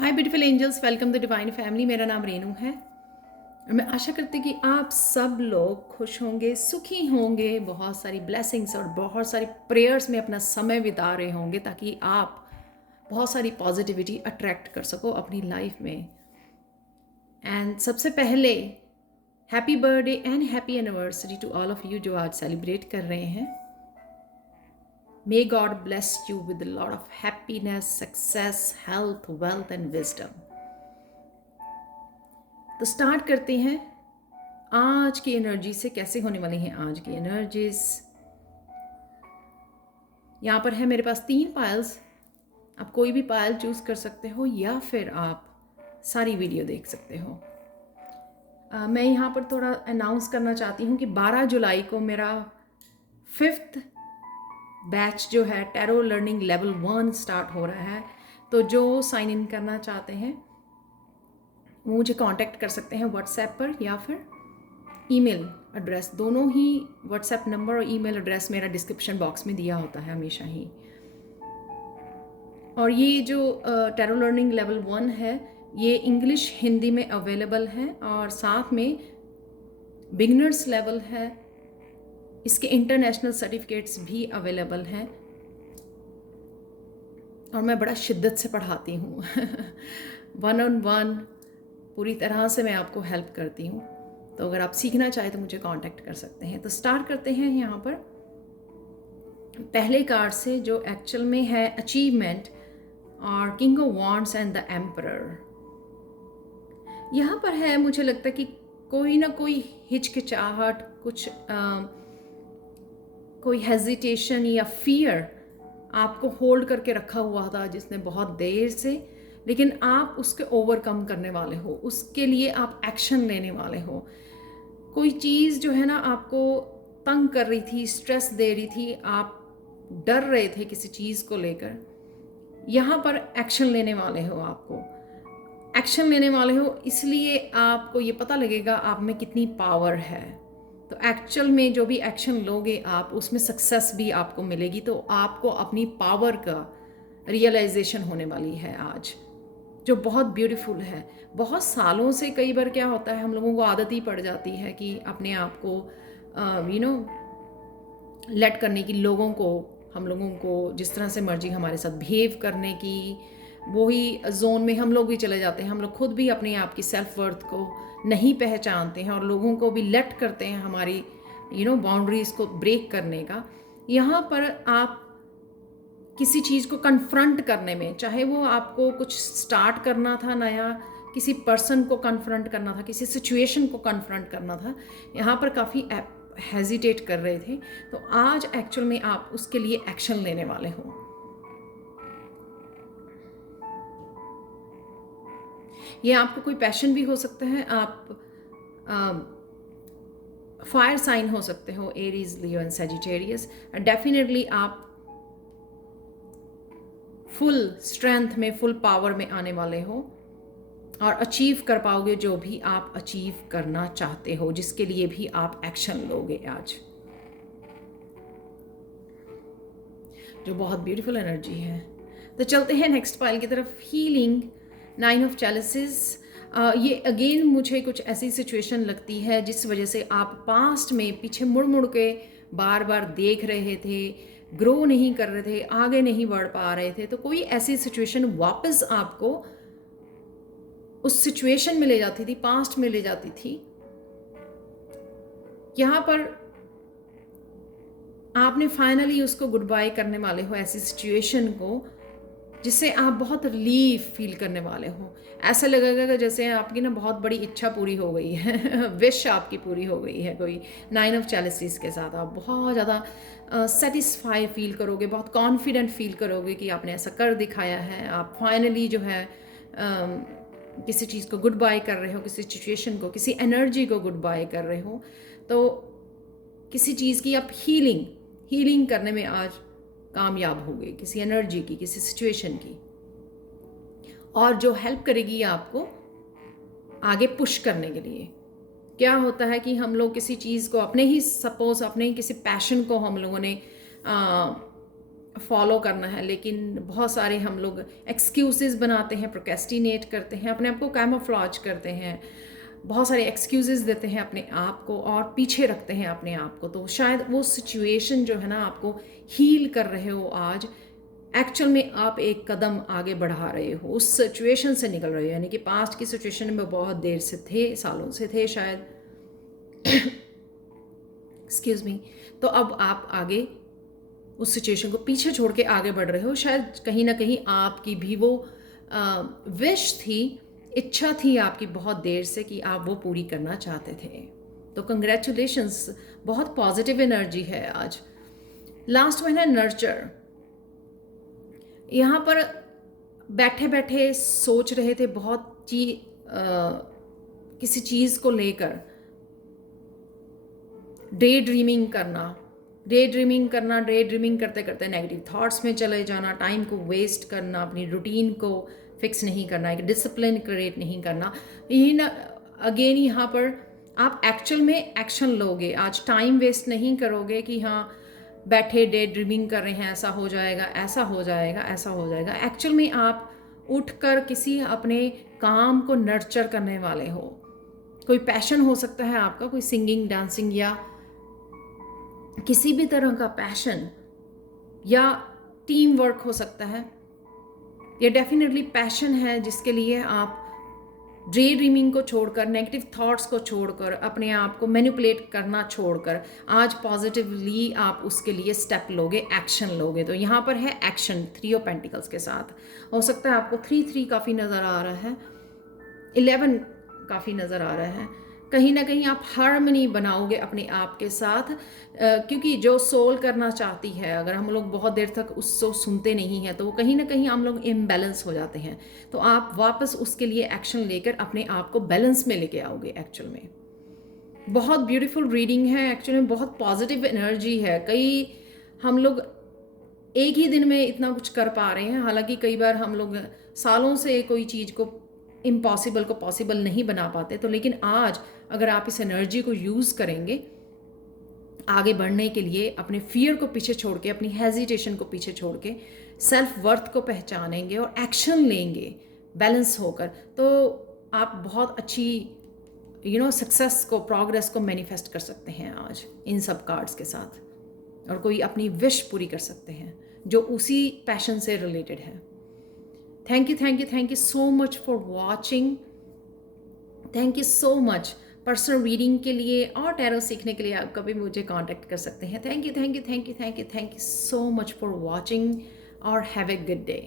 Hi beautiful angels, welcome the divine family. मेरा नाम रेनू है और मैं आशा करती हूँ कि आप सब लोग खुश होंगे, सुखी होंगे, बहुत सारी ब्लेसिंग्स और बहुत सारी प्रेयर्स में अपना समय बिता रहे होंगे ताकि आप बहुत सारी पॉजिटिविटी अट्रैक्ट कर सको अपनी लाइफ में। एंड सबसे पहले happy birthday and happy anniversary to all of you जो आज सेलिब्रेट कर रहे हैं। May God bless you with a lot of happiness, success, health, wealth and wisdom. तो स्टार्ट करते हैं आज की एनर्जी से। कैसे होने वाली हैं आज की एनर्जीज? यहाँ पर है मेरे पास 3 पायल्स। आप कोई भी पायल चूज कर सकते हो या फिर आप सारी वीडियो देख सकते हो। मैं यहाँ पर थोड़ा अनाउंस करना चाहती हूँ कि 12 जुलाई को मेरा 5th बैच जो है टैरो लर्निंग लेवल 1 स्टार्ट हो रहा है। तो जो साइन इन करना चाहते हैं वो मुझे कांटेक्ट कर सकते हैं व्हाट्सएप पर या फिर ईमेल एड्रेस। दोनों ही व्हाट्सएप नंबर और ईमेल एड्रेस मेरा डिस्क्रिप्शन बॉक्स में दिया होता है हमेशा ही। और ये जो टैरो लर्निंग लेवल 1 है ये इंग्लिश हिंदी में अवेलेबल है और साथ में बिगनर्स लेवल है। इसके इंटरनेशनल सर्टिफिकेट्स भी अवेलेबल हैं और मैं बड़ा शिद्दत से पढ़ाती हूँ वन ऑन वन पूरी तरह से मैं आपको हेल्प करती हूँ। तो अगर आप सीखना चाहें तो मुझे कांटेक्ट कर सकते हैं। तो स्टार्ट करते हैं यहाँ पर पहले कार्ड से जो एक्चुअल में है अचीवमेंट और king of wands and the emperor. यहाँ पर है मुझे लगता है कि कोई ना कोई हिचकिचाहट, कुछ कोई हेजिटेशन या फियर आपको होल्ड करके रखा हुआ था जिसने बहुत देर से, लेकिन आप उसके ओवरकम करने वाले हो, उसके लिए आप एक्शन लेने वाले हो। कोई चीज़ जो है ना आपको तंग कर रही थी, स्ट्रेस दे रही थी, आप डर रहे थे किसी चीज़ को लेकर, यहाँ पर एक्शन लेने वाले हो। आपको एक्शन लेने वाले हो इसलिए आपको ये पता लगेगा आप में कितनी पावर है। तो एक्चुअल में जो भी एक्शन लोगे आप उसमें सक्सेस भी आपको मिलेगी। तो आपको अपनी पावर का रियलाइजेशन होने वाली है आज, जो बहुत ब्यूटीफुल है। बहुत सालों से कई बार क्या होता है हम लोगों को आदत ही पड़ जाती है कि अपने आप को लेट करने की, लोगों को, हम लोगों को जिस तरह से मर्जी हमारे साथ बिहेव करने की, वही जोन में हम लोग भी चले जाते हैं। हम लोग खुद भी अपने आप की सेल्फ वर्थ को नहीं पहचानते हैं और लोगों को भी लेट करते हैं हमारी बाउंड्रीज़ को ब्रेक करने का। यहाँ पर आप किसी चीज़ को कन्फ्रंट करने में, चाहे वो आपको कुछ स्टार्ट करना था नया, किसी पर्सन को कन्फ्रंट करना था, किसी सिचुएशन को कन्फ्रंट करना था, यहाँ पर काफ़ी हेजिटेट कर रहे थे। तो आज एक्चुअल में आप उसके लिए एक्शन लेने वाले हो। ये आपको कोई पैशन भी हो सकता है, आप फायर साइन हो सकते हो, Aries, Leo and Sagittarius. Definitely आप फुल स्ट्रेंथ में, फुल पावर में आने वाले हो और अचीव कर पाओगे जो भी आप अचीव करना चाहते हो, जिसके लिए भी आप एक्शन लोगे आज, जो बहुत ब्यूटीफुल एनर्जी है। तो चलते हैं नेक्स्ट पाइल की तरफ। Healing, 9 of chalices. ये अगेन मुझे कुछ ऐसी सिचुएशन लगती है जिस वजह से आप पास्ट में पीछे मुड़ मुड़ के बार बार देख रहे थे, ग्रो नहीं कर रहे थे, आगे नहीं बढ़ पा रहे थे। तो कोई ऐसी सिचुएशन वापस आपको उस सिचुएशन में ले जाती थी, पास्ट में ले जाती थी। यहाँ पर आपने फाइनली उसको गुड बाय करने वाले हो, ऐसी सिचुएशन को, जिससे आप बहुत रिलीफ फील करने वाले हो। ऐसा लगेगा कि जैसे आपकी ना बहुत बड़ी इच्छा पूरी हो गई है विश आपकी पूरी हो गई है। कोई 9 ऑफ चैलिसेस के साथ आप बहुत ज़्यादा सेटिस्फाई फील करोगे, बहुत कॉन्फिडेंट फील करोगे कि आपने ऐसा कर दिखाया है। आप फाइनली जो है किसी चीज़ को गुड बाय कर रहे हो, किसी सिचुएशन को, किसी एनर्जी को गुड बाय कर रहे हो। तो किसी चीज़ की आप हीलिंग करने में आज कामयाब हो गए, किसी एनर्जी की, किसी सिचुएशन की, और जो हेल्प करेगी आपको आगे पुश करने के लिए। क्या होता है कि हम लोग किसी चीज़ को अपने ही किसी पैशन को हम लोगों ने फॉलो करना है, लेकिन बहुत सारे हम लोग एक्सक्यूज़ेस बनाते हैं, प्रोक्रेस्टिनेट करते हैं, अपने आप को कैमोफ्लेज करते हैं, बहुत सारे एक्सक्यूज़ेस देते हैं अपने आप को और पीछे रखते हैं अपने आप को। तो शायद वो सिचुएशन जो है ना आपको हील कर रहे हो आज, एक्चुअल में आप एक कदम आगे बढ़ा रहे हो, उस सिचुएशन से निकल रहे हो। यानी कि पास्ट की सिचुएशन में बहुत देर से थे, सालों से थे शायद, एक्सक्यूज़ मी। तो अब आप आगे उस सिचुएशन को पीछे छोड़ के आगे बढ़ रहे हो। शायद कहीं ना कहीं आपकी भी वो विश थी, इच्छा थी आपकी बहुत देर से कि आप वो पूरी करना चाहते थे। तो कंग्रेचुलेशंस, बहुत पॉजिटिव एनर्जी है आज। लास्ट वन है नर्चर। यहाँ पर बैठे बैठे सोच रहे थे बहुत किसी चीज़ को लेकर, डे ड्रीमिंग करना, डे ड्रीमिंग करते करते नेगेटिव थॉट्स में चले जाना, टाइम को वेस्ट करना, अपनी रूटीन को फिक्स नहीं करना, एक डिसिप्लिन क्रिएट नहीं करना। यही ना अगेन यहाँ पर आप एक्चुअल में एक्शन लोगे, आज टाइम वेस्ट नहीं करोगे कि हाँ बैठे डे ड्रीमिंग कर रहे हैं, ऐसा हो जाएगा, ऐसा हो जाएगा, ऐसा हो जाएगा। एक्चुअल में आप उठकर किसी अपने काम को नर्चर करने वाले हो। कोई पैशन हो सकता है आपका, कोई सिंगिंग, डांसिंग या किसी भी तरह का पैशन, या टीम वर्क हो सकता है। ये डेफिनेटली पैशन है जिसके लिए आप डे ड्रीमिंग को छोड़कर, नेगेटिव थॉट्स को छोड़कर, अपने आप को मैनिपुलेट करना छोड़कर आज पॉजिटिवली आप उसके लिए स्टेप लोगे, एक्शन लोगे। तो यहाँ पर है एक्शन, 3 ऑफ पेंटिकल्स के साथ। हो सकता है आपको 3 काफ़ी नज़र आ रहा है, 11 काफ़ी नज़र आ रहा है। कहीं ना कहीं आप हार्मनी बनाओगे अपने आप के साथ, क्योंकि जो सोल करना चाहती है, अगर हम लोग बहुत देर तक उसको सुनते नहीं हैं तो कहीं ना कहीं हम लोग इम्बैलेंस हो जाते हैं। तो आप वापस उसके लिए एक्शन लेकर अपने आप को बैलेंस में लेके आओगे। एक्चुअल में बहुत ब्यूटीफुल रीडिंग है, एक्चुअल में बहुत पॉजिटिव एनर्जी है। कई हम लोग एक ही दिन में इतना कुछ कर पा रहे हैं, हालांकि कई बार हम लोग सालों से कोई चीज़ को, इम्पॉसिबल को पॉसिबल नहीं बना पाते। तो लेकिन आज अगर आप इस एनर्जी को यूज़ करेंगे आगे बढ़ने के लिए, अपने फियर को पीछे छोड़ के, अपनी हेजिटेशन को पीछे छोड़ के, सेल्फ वर्थ को पहचानेंगे और एक्शन लेंगे बैलेंस होकर, तो आप बहुत अच्छी सक्सेस को, प्रोग्रेस को मैनिफेस्ट कर सकते हैं आज इन सब कार्ड्स के साथ, और कोई अपनी विश पूरी कर सकते हैं जो उसी पैशन से रिलेटेड है। Thank you so much for watching. Thank you so much. Personal reading के लिए और टैरो सीखने के लिए आप कभी मुझे कांटेक्ट कर सकते हैं। Thank you so much for watching और हैव ए गुड डे।